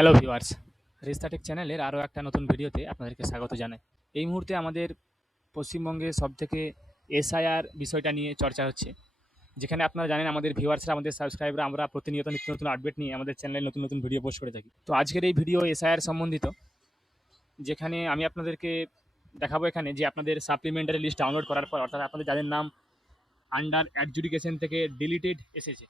Hello viewers, রিস্তাটেক চ্যানেলের আরও একটা নতুন ভিডিওতে আপনাদেরকে স্বাগত জানাই। এই মুহূর্তে আমাদের পশ্চিমবঙ্গে সবথেকে এসআইআর বিষয়টা নিয়ে চর্চা হচ্ছে। যেখানে আপনারা জানেন আমাদের ভিউয়ার্সরা, আমাদের সাবস্ক্রাইবাররা আমরা প্রতিনিয়ত নিত্য নতুন আপডেট নিয়ে আমাদের চ্যানেলে নতুন নতুন ভিডিও পোস্ট করে থাকি। তো আজকের এই ভিডিও এসআইআর সম্বন্ধিত, যেখানে আমি আপনাদেরকে দেখাবো এখানে যে আপনাদের সাপ্লিমেন্টারি লিস্ট ডাউনলোড করার পর, অর্থাৎ আপনাদের যাদের নাম আন্ডার অ্যাডজুডিকেশন থেকে ডিলিটেড এসেছে,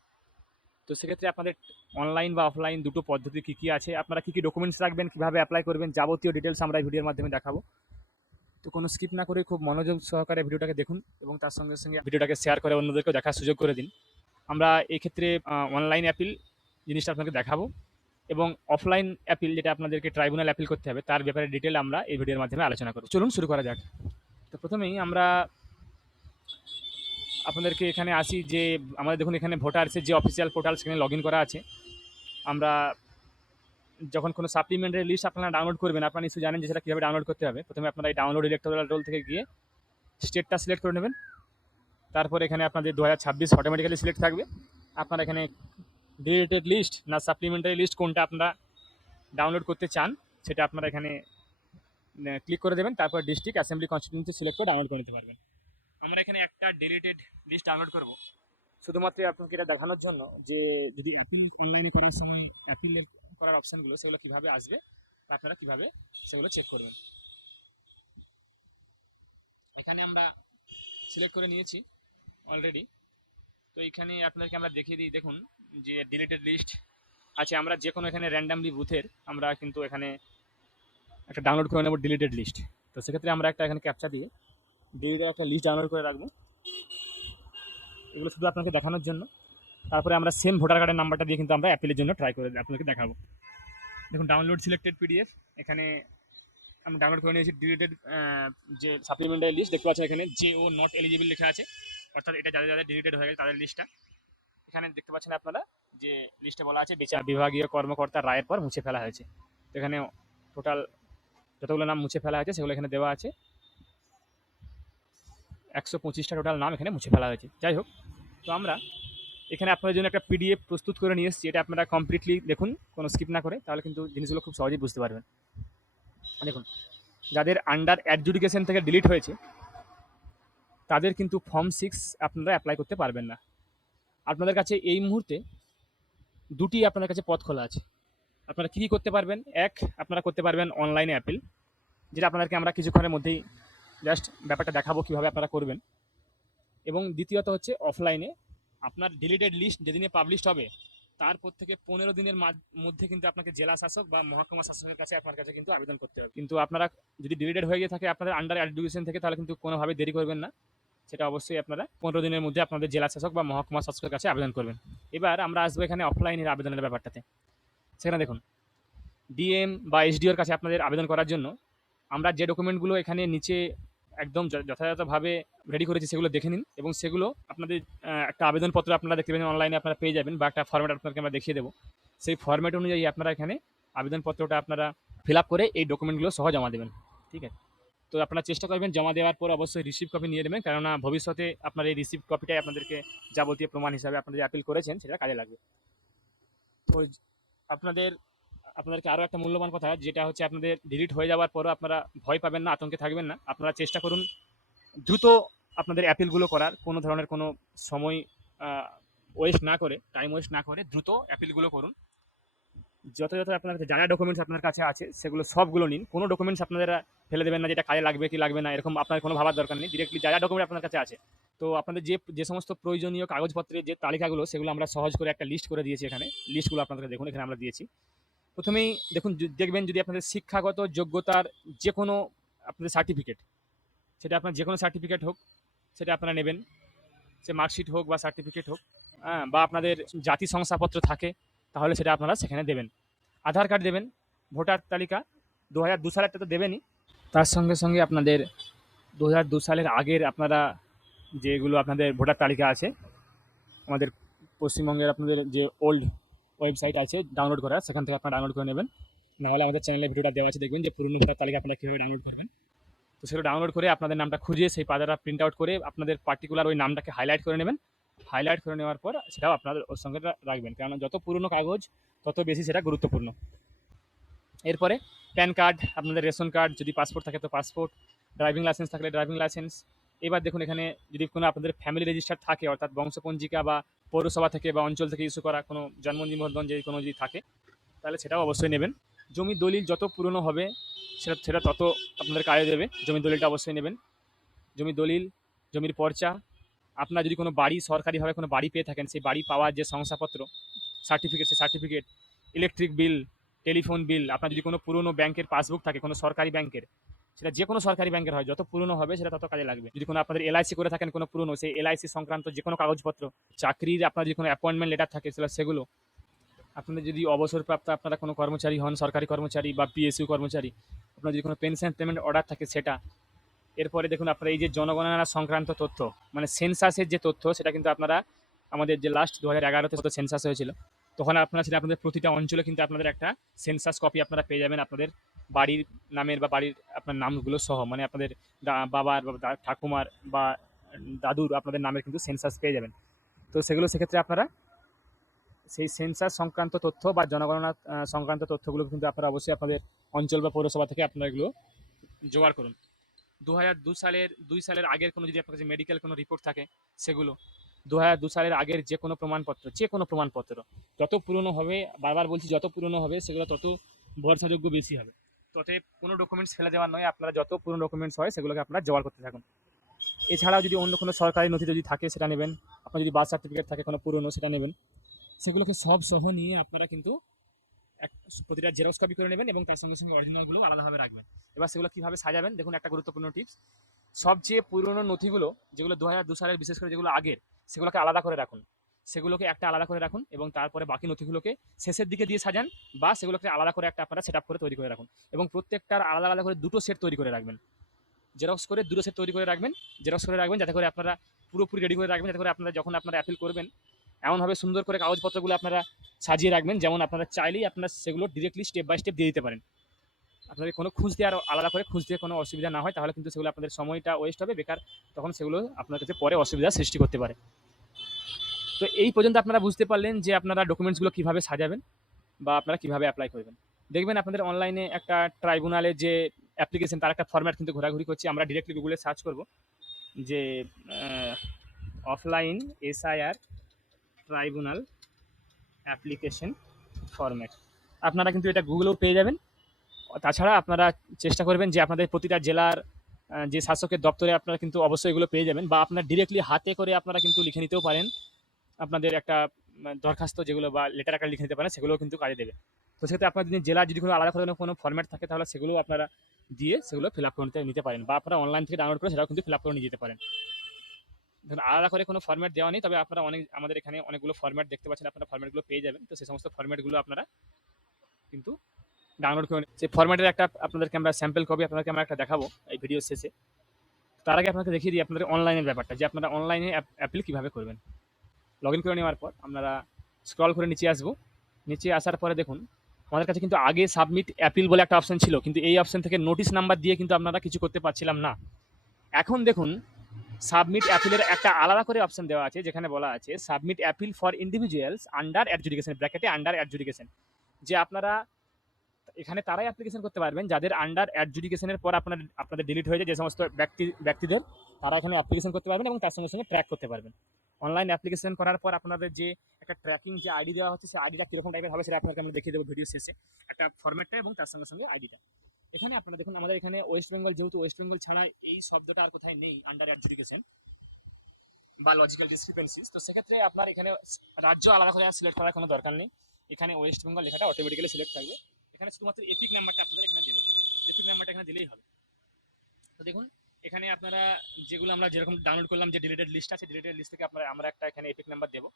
তো সেক্ষেত্রে আপনাদের অনলাইন বা অফলাইন দুটো পদ্ধতি কী কী আছে, আপনারা কী কী ডকুমেন্টস রাখবেন, কীভাবে অ্যাপ্লাই করবেন, যাবতীয় ডিটেলস আমরা এই ভিডিওর মাধ্যমে দেখাবো। তো কোনো স্কিপ না করে খুব মনোযোগ সহকারে ভিডিওটাকে দেখুন এবং তার সঙ্গে সঙ্গে ভিডিওটাকে শেয়ার করে অন্যদেরকেও দেখার সুযোগ করে দিন। আমরা এই ক্ষেত্রে অনলাইন অ্যাপিল জিনিসটা আপনাকে দেখাবো এবং অফলাইন অ্যাপিল, যেটা আপনাদেরকে ট্রাইব্যুনাল অ্যাপিল করতে হবে, তার ব্যাপারে ডিটেল আমরা এই ভিডিওর মাধ্যমে আলোচনা করব। চলুন শুরু করা যাক। তো প্রথমেই আমরা আপনাদেরকে এখানে আসি যে আমাদের দেখুন এখানে ভোটার্সের যে অফিসিয়াল পোর্টাল, সেখানে লগ ইন করা আছে। আমরা যখন কোনো সাপ্লিমেন্টারি লিস্ট আপনারা ডাউনলোড করবেন, আপনারা নিশ্চয়ই জানেন যে সেটা কীভাবে ডাউনলোড করতে হবে। প্রথমে আপনারা এই ডাউনলোড ইলেকটোরাল রোল থেকে গিয়ে স্টেটটা সিলেক্ট করে নেবেন। তারপর এখানে আপনাদের 2026 অটোমেটিক্যালি সিলেক্ট থাকবে। আপনারা এখানে ডিলিটেড লিস্ট না সাপ্লিমেন্টারি লিস্ট কোনটা আপনারা ডাউনলোড করতে চান সেটা আপনারা এখানে ক্লিক করে দেবেন। তারপর ডিস্ট্রিক্ট অ্যাসেম্বলি কনস্টিটিউয়েন্সি সিলেক্ট করে ডাউনলোড করে নিতে পারবেন। আমরা এখানে একটা ডিলিটেড লিস্ট ডাউনলোড করব, শুধুমাত্র আপনাকে এটা দেখানোর জন্য যে যদি অ্যাপিল অনলাইনে করার সময় অ্যাপিল করার অপশানগুলো সেগুলো কীভাবে আসবে, আপনারা কীভাবে সেগুলো চেক করবেন। এখানে আমরা সিলেক্ট করে নিয়েছি অলরেডি। তো এইখানে আপনাদেরকে আমরা দেখিয়ে দিই, দেখুন যে ডিলিটেড লিস্ট আছে। আমরা যে কোনো এখানে র্যান্ডামলি বুথের আমরা কিন্তু এখানে একটা ডাউনলোড করে নেব ডিলিটেড লিস্ট। তো সেক্ষেত্রে আমরা একটা এখানে ক্যাপচা দিয়ে ডিলিটেড একটা লিস্ট ডাউনলোড করে রাখবো, এগুলো শুধু আপনাকে দেখানোর জন্য। তারপরে আমরা সেম ভোটার কার্ডের নাম্বারটা দিয়ে কিন্তু আমরা অ্যাপিলের জন্য ট্রাই করে আপনাকে দেখাবো। দেখুন ডাউনলোড সিলেক্টেড পিডিএফ, এখানে আমি ডাউনলোড করে নিয়েছি ডিলিটেড যে সাপ্লিমেন্টারি লিস্ট। দেখতে পাচ্ছেন এখানে যে ও নট এলিজিবল লেখা আছে, অর্থাৎ এটা যাদের যাদের ডিলিটেড হয়ে গেছে তাদের লিস্টটা। এখানে দেখতে পাচ্ছেন আপনারা যে লিস্টে বলা আছে বিচার বিভাগীয় কর্মকর্তার রায়ের পর মুছে ফেলা হয়েছে। তো এখানে টোটাল যতগুলো নাম মুছে ফেলা হয়েছে সেগুলো এখানে দেওয়া আছে। 125টা টোটাল নাম এখানে মুছে ফেলা হয়েছে। যাই হোক, তো আমরা এখানে আপনাদের জন্য একটা পিডিএফ প্রস্তুত করে নিয়ে এসেছি। এটা আপনারা কমপ্লিটলি দেখুন, কোনো স্কিপ না করে, তাহলে কিন্তু জিনিসগুলো খুব সহজেই বুঝতে পারবেন। দেখুন, যাদের আন্ডার অ্যাডজুডিকেশন থেকে ডিলিট হয়েছে তাদের কিন্তু ফর্ম 6 আপনারা অ্যাপ্লাই করতে পারবেন না। আপনাদের কাছে এই মুহূর্তে দুটি আপনাদের কাছে পথ খোলা আছে। আপনারা কী কী করতে পারবেন? এক, আপনারা করতে পারবেন অনলাইনে অ্যাপিল, যেটা আপনাদেরকে আমরা কিছুক্ষণের মধ্যেই জাস্ট ব্যাপারটা দেখাবো কীভাবে আপনারা করবেন। এবং দ্বিতীয়ত হচ্ছে অফলাইনে, আপনার ডিলিটেড লিস্ট যেদিনে পাবলিশড হবে তারপর থেকে 15 দিনের মধ্যে কিন্তু আপনাকে জেলা শাসক বা মহকুমা শাসকের কাছে আপনার কাছে কিন্তু আবেদন করতে হবে। কিন্তু আপনারা যদি ডিলিটেড হয়ে গিয়ে থাকে আপনাদের আন্ডার অ্যাডজুডিকেশন থেকে, তাহলে কিন্তু কোনোভাবে দেরি করবেন না। সেটা অবশ্যই আপনারা 15 দিনের মধ্যে আপনাদের জেলা শাসক বা মহকুমা শাসকের কাছে আবেদন করবেন। এবার আমরা আসবো এখানে অফলাইনের আবেদনের ব্যাপারটাতে। সেখানে দেখুন, ডিএম বা এসডিওর কাছে আপনাদের আবেদন করার জন্য আমরা যে ডকুমেন্টগুলো এখানে নিচে একদম যথাযথভাবে রেডি করেছি সেগুলো দেখে নিন এবং সেগুলো আপনাদের একটা আবেদনপত্র আপনারা দেখতে পাবেন অনলাইনে, আপনারা পেয়ে যাবেন, বা একটা ফর্ম্যাট আপনাকে আমরা দেখিয়ে দেবো। সেই ফর্ম্যাট অনুযায়ী আপনারা এখানে আবেদনপত্রটা আপনারা ফিল আপ করে এই ডকুমেন্টগুলো সহ জমা দেবেন। ঠিক আছে? তো আপনারা চেষ্টা করবেন জমা দেওয়ার পর অবশ্যই রিসিভ কপি নিয়ে নেবেন, কেননা ভবিষ্যতে আপনার এই রিসিভ কপিটাই আপনাদেরকে যাবতীয় প্রমাণ হিসাবে আপনারা যে অ্যাপিল করেছেন সেটা কাজে লাগবে। তো আপনাদেরকে আরও একটা মূল্যবান কথা, যেটা হচ্ছে আপনাদের ডিলিট হয়ে যাওয়ার পরও আপনারা ভয় পাবেন না, আতঙ্কে থাকবেন না। আপনারা চেষ্টা করুন দ্রুত আপনাদের অ্যাপিলগুলো করার, কোনো ধরনের কোনো সময় ওয়েস্ট না করে, টাইম ওয়েস্ট না করে দ্রুত অ্যাপিলগুলো করুন। যথাযথ আপনার কাছে যা যা ডকুমেন্টস আপনার কাছে আছে সেগুলো সবগুলো নিন। কোনো ডকুমেন্টস আপনারা ফেলে দেবেন না যেটা কাজে লাগবে কি লাগবে না, এরকম আপনার কোনো ভাবার দরকার নেই। ডিরেক্টলি যা যা ডকুমেন্ট আপনার কাছে আছে, তো আপনাদের যে সমস্ত প্রয়োজনীয় কাগজপত্রের যে তালিকাগুলো সেগুলো আমরা সহজ করে একটা লিস্ট করে দিয়েছি। এখানে লিস্টগুলো আপনাদেরকে দেখুন, এখানে আমরা দিয়েছি। প্রথমেই দেখুন, দেখবেন যদি আপনাদের শিক্ষাগত যোগ্যতার যে কোনো আপনাদের সার্টিফিকেট, সেটা আপনার যে কোনো সার্টিফিকেট হোক সেটা আপনারা নেবেন, সে মার্কশিট হোক বা সার্টিফিকেট হোক, হ্যাঁ, বা আপনাদের জাতি শংসাপত্র থাকে তাহলে সেটা আপনারা সেখানে দেবেন। আধার কার্ড দেবেন, ভোটার তালিকা 2002 সালেরটা তো দেবেনই, তার সঙ্গে সঙ্গে আপনাদের 2002 সালের আগের আপনারা যেগুলো আপনাদের ভোটার তালিকা আছে আমাদের পশ্চিমবঙ্গের, আপনাদের যে ওল্ড ওয়েবসাইট আছে ডাউনলোড করার, সেখান থেকে আপনারা ডাউনলোড করে নেবেন। নাহলে আমাদের চ্যানেলে ভিডিওটা দেওয়া আছে, দেখবেন যে পুরনো ভোটার তালিকা আপনারা কীভাবে ডাউনলোড করবেন। তো সেটা ডাউনলোড করে আপনাদের নামটা খুঁজে সেই পাতাটা প্রিন্ট আউট করে আপনাদের পার্টিকুলার ওই নামটাকে হাইলাইট করে নেবেন। হাইলাইট করে নেওয়ার পর সেটাও আপনাদের ওর সঙ্গে রাখবেন, কারণ যত পুরনো কাগজ তত বেশি সেটা গুরুত্বপূর্ণ। এরপরে প্যান কার্ড, আপনাদের রেশন কার্ড, যদি পাসপোর্ট থাকে তো পাসপোর্ট, ড্রাইভিং লাইসেন্স থাকলে ড্রাইভিং লাইসেন্স। এবার দেখুন এখানে যদি কোনো আপনাদের ফ্যামিলি রেজিস্টার থাকে, অর্থাৎ বংশপঞ্জিকা বা পৌরসভা থেকে বা অঞ্চল থেকে ইস্যু করা কোনো জন্ম নিবন্ধন যদি কোনো যদি থাকে, তাহলে সেটাও অবশ্যই নেবেন। জমি দলিল যত পুরনো হবে সেটা সেটা তত আপনাদের কাজে দেবে। জমি দলিলটা অবশ্যই নেবেন। জমি দলিল, জমির পর্চা, আপনার যদি কোনো বাড়ি সরকারিভাবে কোনো বাড়ি পেয়ে থাকেন, সেই বাড়ি পাওয়ার যে শংসাপত্র, সার্টিফিকেট, সেই certificate, electric bill, telephone bill, আপনার যদি কোনো পুরনো ব্যাংকের পাসবুক থাকে কোনো সরকারি ব্যাংকের, সেটা যে কোনো সরকারি ব্যাংকের হয়, যত পুরনো হবে সেটা তত কাজে লাগবে। যদি কোনো আপনাদের এলআইসি করে থাকেন কোনো পুরনো, সেই এলআইসি সংক্রান্ত যে কোনো কাগজপত্র, চাকরির আপনার যদি কোনো অ্যাপয়েন্টমেন্ট লেটার থাকে সেগুলো, আপনাদের যদি অবসরপ্রাপ্ত আপনারা কোনো কর্মচারী হন, সরকারি কর্মচারী বা পিএসইউ কর্মচারী, আপনার যদি কোনো পেনশন পেমেন্ট অর্ডার থাকে সেটা। এরপরে দেখুন আপনারা এই যে জনগণনা সংক্রান্ত তথ্য, মানে সেন্সাসের যে তথ্য, সেটা কিন্তু আপনারা আমাদের যে লাস্ট 2011-তে যত সেন্সাস হয়েছিল, তখন আপনারা সেটা আপনাদের প্রতিটা অঞ্চলে কিন্তু আপনাদের একটা সেন্সাস কপি আপনারা পেয়ে যাবেন আপনাদের বাড়ির নামের বা বাড়ির আপনার নামগুলো সহ, মানে আপনাদের বাবার বা ঠাকুমার বা দাদুর আপনাদের নামের কিন্তু সেন্সাস পেয়ে যাবেন। তো সেগুলো সেক্ষেত্রে আপনারা সেই সেন্সাস সংক্রান্ত তথ্য বা জনগণনা সংক্রান্ত তথ্যগুলো কিন্তু আপনারা অবশ্যই আপনাদের অঞ্চল বা পৌরসভা থেকে আপনারা এগুলো জোগাড় করুন। 2002 সালের আগের কোনো যদি আপনার কাছে মেডিকেল কোনো রিপোর্ট থাকে সেগুলো, 2002 সালের আগের যে কোনো প্রমাণপত্র যত পুরনো হবে, বারবার বলছি যত পুরনো হবে সেগুলো তত ভরসাযোগ্য বেশি হবে। ততএব কোনো ডকুমেন্টস ফেলে দেওয়ার নয়, আপনারা যত পুরনো ডকুমেন্টস হয় সেগুলোকে আপনারা জোগাড় করতে থাকুন। এছাড়াও যদি অন্য কোনো সরকারি নথি যদি থাকে সেটা নেবেন, আপনার যদি বার্থ সার্টিফিকেট থাকে কোনো পুরনো সেটা নেবেন। সেগুলোকে সব সহ নিয়ে আপনারা কিন্তু এক প্রতিটা জেরক্স কপি করে নেবেন এবং তার সঙ্গে সঙ্গে অরিজিনালগুলো আলাদাভাবে রাখবেন। এবার সেগুলো কীভাবে সাজাবেন দেখুন, একটা গুরুত্বপূর্ণ টিপস, সবচেয়ে পুরনো নথিগুলো যেগুলো 2002 সালের, বিশেষ করে যেগুলো আগের, সেগুলোকে আলাদা করে রাখুন। সেগুলোকে একটা আলাদা করে রাখুন এবং তারপরে বাকি নথিগুলোকে শেষের দিকে দিয়ে সাজান, বা সেগুলোকে আলাদা করে একটা আপনারা সেট আপ করে তৈরি করে রাখুন। এবং প্রত্যেকটার আলাদা আলাদা করে দুটো সেট তৈরি করে রাখবেন, জেরক্স করে দুটো সেট তৈরি করে রাখবেন, জেরক্স করে রাখবেন, যাতে করে আপনারা পুরোপুরি রেডি করে রাখবেন, যাতে করে আপনারা যখন আপনারা অ্যাপিল করবেন এমনভাবে সুন্দর করে কাগজপত্রগুলো আপনারা সাজিয়ে রাখবেন যেমন আপনারা চাইলেই আপনারা সেগুলো ডিরেক্টলি স্টেপ বাই স্টেপ দিয়ে দিতে পারেন। আপনাদের কোনো খুঁজতে আর আলাদা করে খুঁজতে কোনো অসুবিধা না হয়, তাহলে কিন্তু সেগুলো আপনাদের সময়টা ওয়েস্ট হবে বেকার, তখন সেগুলো আপনার কাছে পরে অসুবিধার সৃষ্টি করতে পারে। তো এই পর্যন্ত আপনারা বুঝতে পারলেন যে আপনারা ডকুমেন্টসগুলো কীভাবে সাজাবেন বা আপনারা কীভাবে অ্যাপ্লাই করবেন। দেখবেন আপনাদের অনলাইনে একটা ট্রাইব্যুনালের যে অ্যাপ্লিকেশন, তার একটা ফরম্যাট কিন্তু ঘোরাঘুরি করছে। আমরা ডিরেক্টলি গুগলে সার্চ করব যে offline SIR tribunal application format, আপনারা কিন্তু এটা গুগলেও পেয়ে যাবেন। তাছাড়া আপনারা চেষ্টা করবেন যে আপনাদের প্রতিটা জেলার যে শাসকের দপ্তরে আপনারা কিন্তু অবশ্যই এগুলো পেয়ে যাবেন, বা আপনার ডিরেক্টলি হাতে করে আপনারা কিন্তু লিখে নিতেও পারেন আপনাদের একটা দরখাস্ত, যেগুলো বা লেটার আকারে লিখে নিতে পারেন, সেগুলোও কিন্তু কাজে দেবে। তো সেক্ষেত্রে আপনার যদি জেলা যদি কোনো আলাদা করে কোনো ফরম্যাট থাকে, তাহলে সেগুলো আপনারা দিয়ে সেগুলো ফিল আপ করে নিতে পারেন, বা আপনারা অনলাইন থেকে ডাউনলোড করে সেটাও কিন্তু ফিল আপ করে নিয়ে যেতে পারেন। ধরুন আলাদা করে কোনো ফরম্যাট দেওয়া নেই, তবে আপনারা আমাদের এখানে অনেকগুলো ফরম্যাট দেখতে পাচ্ছেন, আপনারা ফরম্যাটগুলো পেয়ে যাবেন। তো সেই সমস্ত ফরম্যাটগুলো আপনারা কিন্তু ডাউনলোড করে সেই ফরম্যাটের একটা আপনাদেরকে আমরা স্যাম্পল কপি আপনাদেরকে আমরা একটা দেখাবো এই ভিডিও শেষে। তার আগে আপনাকে দেখিয়ে দিই আপনাদের অনলাইনের ব্যাপারটা, যে আপনারা অনলাইনে অ্যাপিল কীভাবে করবেন। লগ ইন করে নেওয়ার পর আপনারা স্ক্রল করে নিচে আসবো। নিচে আসার পরে দেখুন আমাদের কাছে কিন্তু আগে সাবমিট অ্যাপিল বলে একটা অপশন ছিল, কিন্তু এই অপশন থেকে নোটিশ নাম্বার দিয়ে কিন্তু আপনারা কিছু করতে পারছিলাম না। এখন দেখুন সাবমিট অ্যাপিলের একটা আলাদা করে অপশন দেওয়া আছে, যেখানে বলা আছে submit appeal for individuals under adjudication, ব্র্যাকেটে আন্ডার অ্যাডজুডিকেশন, যে আপনারা এখানে তারাই অ্যাপ্লিকেশন করতে পারবেন যাদের আন্ডার অ্যাডজুডিকেশনের পর আপনাদের ডিলিট হয়ে যায় যে সমস্ত ব্যক্তিদের, তারা এখানে অ্যাপ্লিকেশন করতে পারবেন এবং তার সঙ্গে সঙ্গে ট্র্যাক করতে পারবেন। অনলাইন অ্যাপ্লিকেশন করার পর আপনাদের যে একটা ট্র্যাকিং যে আইডি দেওয়া হচ্ছে, সেই আইডিটা কীরকম টাইপের হবে সেটা আপনাকে আমরা দেখিয়ে দেবো ভিডিও শেষে, একটা ফরম্যাটটা এবং তার সঙ্গে সঙ্গে আইডিটা। এখানে আপনারা দেখুন আমাদের এখানে ওয়েস্ট বেঙ্গল, যেহেতু ওয়েস্ট বেঙ্গল ছাড়া এই শব্দটা আর কোথায় নেই আন্ডার অ্যাডজুডিকেশন বা লজিক্যাল ডিসক্রিপেন্সিস, তো সেক্ষেত্রে আপনার এখানে রাজ্য আলাদা করে সিলেক্ট করার কোনো দরকার নেই। এখানে ওয়েস্ট বেঙ্গল লেখাটা অটোমেটিক্যালি সিলেক্ট থাকবে। এখানে শুধুমাত্র এপিক নাম্বারটা আপনাদের এখানে দেবেন, এপিক নাম্বারটা এখানে দিলেই হবে। তো দেখুন এখানে আপনারা যেগুলো আমরা যেরকম ডাউনলোড করলাম, যে ডিলিটেড লিস্ট আছে, ডিলিটেড লিস্ট থেকে আমরা একটা এখানে এপিক নাম্বার দেবো।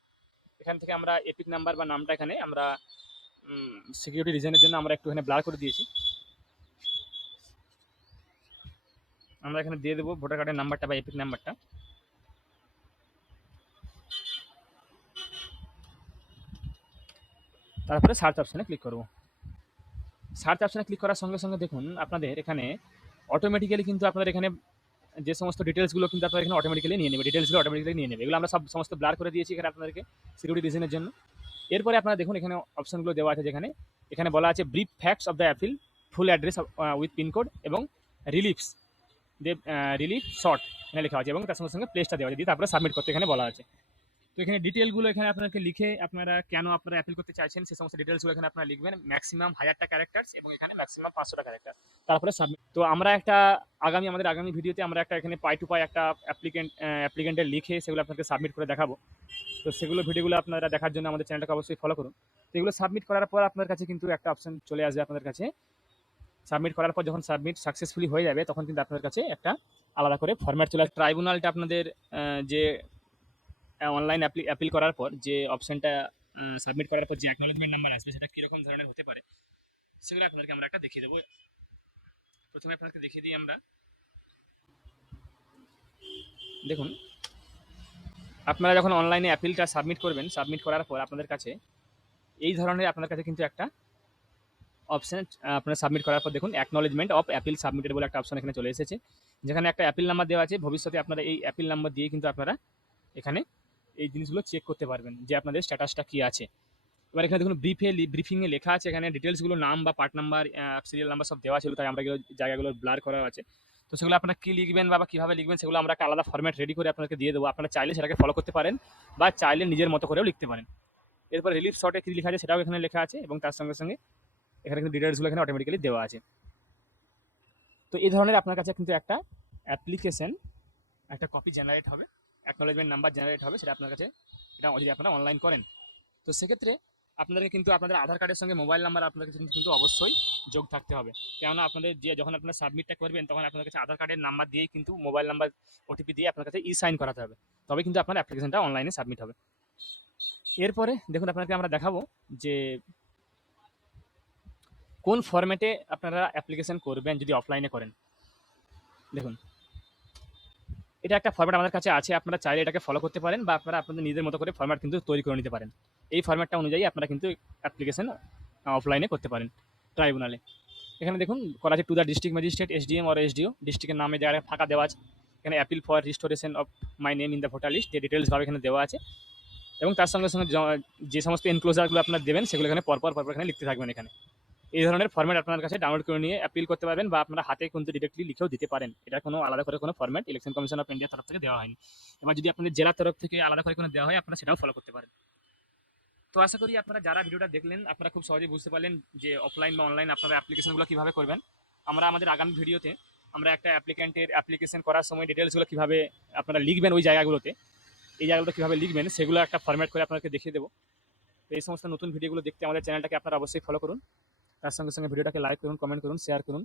এখান থেকে আমরা এপিক নাম্বার বা নামটা এখানে আমরা সিকিউরিটি রিজনের জন্য আমরা একটু এখানে ব্লার করে দিয়েছি, আমরা এখানে দিয়ে দেবো ভোটার কার্ডের নাম্বারটা বা এপিক নাম্বারটা। তারপরে সার্চ অপশানে ক্লিক করব। সার্চ অপশানে ক্লিক করার সঙ্গে সঙ্গে দেখুন আপনাদের এখানে অটোমেটিক্যালি কিন্তু আপনাদের এখানে যে সমস্ত ডিটেলসগুলো কিন্তু আপনারা এখানে অটোমেটিক্যালি নিয়ে নেবে, ডিটেলসগুলো অটোমেটিক্যালি নিয়ে নেবে। এগুলো আমরা সমস্ত ব্লার করে দিয়েছি এখানে আপনাদেরকে সিকিউরিটি রিজনের জন্য। এরপরে আপনারা দেখুন এখানে অপশনগুলো দেওয়া আছে, যেখানে এখানে বলা আছে brief facts of the appeal, full address with pincode এবং রিলিফস রিলিফ শর্ট এখানে লেখা আছে এবং তার সঙ্গে সঙ্গে প্লেসটা দেওয়া আছে, দিয়ে তারপরে সাবমিট করতে এখানে বলা আছে। তো এখানে ডিটেলগুলো এখানে আপনাকে লিখে আপনারা কেন আপনারা অ্যাপিল করতে চাইছেন সে সমস্ত ডিটেলসগুলো এখানে আপনারা লিখবেন, ম্যাক্সিমাম 1000টা ক্যারেক্টার্স এবং এখানে ম্যাক্সিমাম 500টা ক্যারেক্টার, তারপরে সাবমিট। তো আমরা একটা আমাদের আগামী ভিডিওতে আমরা একটা এখানে পাই টু পাই একটা অ্যাপ্লিকেন্টের লিখে সেগুলো আপনাকে সাবমিট করে দেখাবো। তো সেগুলো ভিডিওগুলো আপনারা দেখার জন্য আমাদের চ্যানেলটাকে অবশ্যই ফলো করুন। তো এগুলো সাবমিট করার পর আপনার কাছে কিন্তু একটা অপশন চলে আসবে আপনাদের কাছে। সাবমিট করার পর যখন সাবমিট সাকসেসফুলি হয়ে যাবে তখন কিন্তু আপনার কাছে একটা আলাদা করে ফরম্যাট চলে আসবে। ট্রাইব্যুনালটা আপনাদের যে অনলাইন অ্যাপিল করার পর যে অপশনটা সাবমিট করার পর যে অ্যাকনোলেজমেন্ট নাম্বার আসবে সেটা কীরকম ধরনের হতে পারে সেগুলো আপনাদেরকে আমরা একটা দেখিয়ে দেবো। প্রথমে আপনাদেরকে দেখিয়ে দিই আমরা। দেখুন, আপনারা যখন অনলাইনে অ্যাপিলটা সাবমিট করবেন, সাবমিট করার পর আপনাদের কাছে এই ধরনের আপনার কাছে কিন্তু একটা অপশন আপনারা সাবমিট করার পর দেখুন অ্যাকনোলেজমেন্ট অফ অ্যাপিল সাবমিটেড বলে একটা অপশন এখানে চলে এসেছে, যেখানে একটা অ্যাপিল নাম্বার দেওয়া আছে। ভবিষ্যতে আপনারা এই অ্যাপিল নাম্বার দিয়ে কিন্তু আপনারা এখানে এই জিনিসগুলো চেক করতে পারবেন যে আপনাদের স্ট্যাটাসটা কী আছে। এবার এখানে দেখুন ব্রিফিংয়ে লেখা আছে, এখানে ডিটেলসগুলো নাম বা পার্ট নাম্বার সিরিয়াল নাম্বার সব দেওয়া ছিল, তাই আমরা এগুলো জায়গাগুলো ব্লার করা আছে। তো সেগুলো আপনারা কী লিখবেন বা কীভাবে লিখবেন সেগুলো আমরা একটা আলাদা ফরম্যাট রেডি করে আপনাকে দিয়ে দেবো। আপনারা চাইলে সেটাকে ফলো করতে পারেন বা চাইলে নিজের মতো করেও লিখতে পারেন। এরপর রিলিফ শর্টে কী লেখা আছে সেটাও এখানে লেখা আছে এবং তার সঙ্গে সঙ্গে এখানে কিন্তু ডিটেলসগুলো এখানে অটোমেটিক্যালি দেওয়া আছে। তো এই ধরনের আপনার কাছে কিন্তু একটা অ্যাপ্লিকেশন একটা কপি জেনারেট হবে, অ্যাকনোলেজমেন্ট নাম্বার জেনারেট হবে, সেটা আপনার কাছে এটা যদি আপনারা অনলাইন করেন। তো সেক্ষেত্রে আপনাদেরকে কিন্তু আপনাদের আধার কার্ডের সঙ্গে মোবাইল নাম্বার আপনাদের কাছে কিন্তু অবশ্যই যোগ থাকতে হবে, কেননা আপনাদের যে যখন আপনারা সাবমিটটা করবেন তখন আপনার কাছে আধার কার্ডের নাম্বার দিয়েই কিন্তু মোবাইল নাম্বার ওটিপি দিয়ে আপনার কাছে সাইন করাতে হবে, তবে কিন্তু আপনার অ্যাপ্লিকেশনটা অনলাইনে সাবমিট হবে। এরপরে দেখুন আপনাকে আমরা দেখাবো যে কোন ফরম্যাটে আপনারা অ্যাপ্লিকেশন করবেন যদি অফলাইনে করেন। দেখুন, এটা একটা ফরম্যাট আমাদের কাছে আছে, আপনারা চাইলে এটাকে ফলো করতে পারেন বা আপনারা আপনাদের নিজের মতো করে ফরম্যাট কিন্তু তৈরি করে নিতে পারেন। এই ফরম্যাটটা অনুযায়ী আপনারা কিন্তু অ্যাপ্লিকেশন অফলাইনে করতে পারেন ট্রাইব্যুনালে। এখানে দেখুন করা আছে to the district magistrate SDM or SDO, ডিস্ট্রিক্টের নামে জায়গায় ফাঁকা দেওয়া আছে। এখানে appeal for restoration of my name in the voter list, যে ডিটেলসভাবে এখানে দেওয়া আছে এবং তার সঙ্গে সঙ্গে যে সমস্ত এনক্লোজারগুলো আপনারা দেবেন সেগুলো এখানে পরপর এখানে লিখতে থাকবেন। এখানে এই ধরনের ফরম্যাট আপনার কাছে ডাউনলোড করে নিয়ে অ্যাপিল করতে পারবেন বা আপনারা হাতে কিন্তু ডিরেক্টলি লিখেও দিতে পারেন। এটা কোনো আলাদা করে কোনো ফরম্যাট ইলেকশন কমিশন অফ ইন্ডিয়ার তরফ থেকে দেওয়া হয়নি। এবার যদি আপনাদের জেলার তরফ থেকে আলাদা করে কোনো দেওয়া হয় আপনারা সেটাও ফলো করতে পারেন। তো আশা করি আপনারা যারা ভিডিওটা দেখলেন আপনারা খুব সহজেই বুঝতে পারলেন যে অফলাইন বা অনলাইন আপনারা অ্যাপ্লিকেশনগুলো কীভাবে করবেন। আমরা আমাদের আগামী ভিডিওতে আমরা একটা অ্যাপ্লিকেশন করার সময় ডিটেলসগুলো কীভাবে আপনারা লিখবেন ওই জায়গাগুলোতে, এই জায়গাগুলো কীভাবে লিখবেন সেগুলো একটা ফরম্যাট করে আপনাকে দেখিয়ে দেবো। তো এই সমস্ত নতুন ভিডিওগুলো দেখতে আমাদের চ্যানেলটাকে আপনারা অবশ্যই ফলো করুন, তার সঙ্গে সঙ্গে ভিডিওটাকে লাইক করুন, কমেন্ট করুন, শেয়ার করুন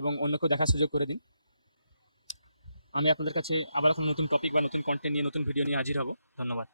এবং অন্যকেও দেখার সুযোগ করে দিন। আমি আপনাদের কাছে আবার কোনো নতুন টপিক বা নতুন কন্টেন্ট নিয়ে নতুন ভিডিও নিয়ে হাজির হব। ধন্যবাদ।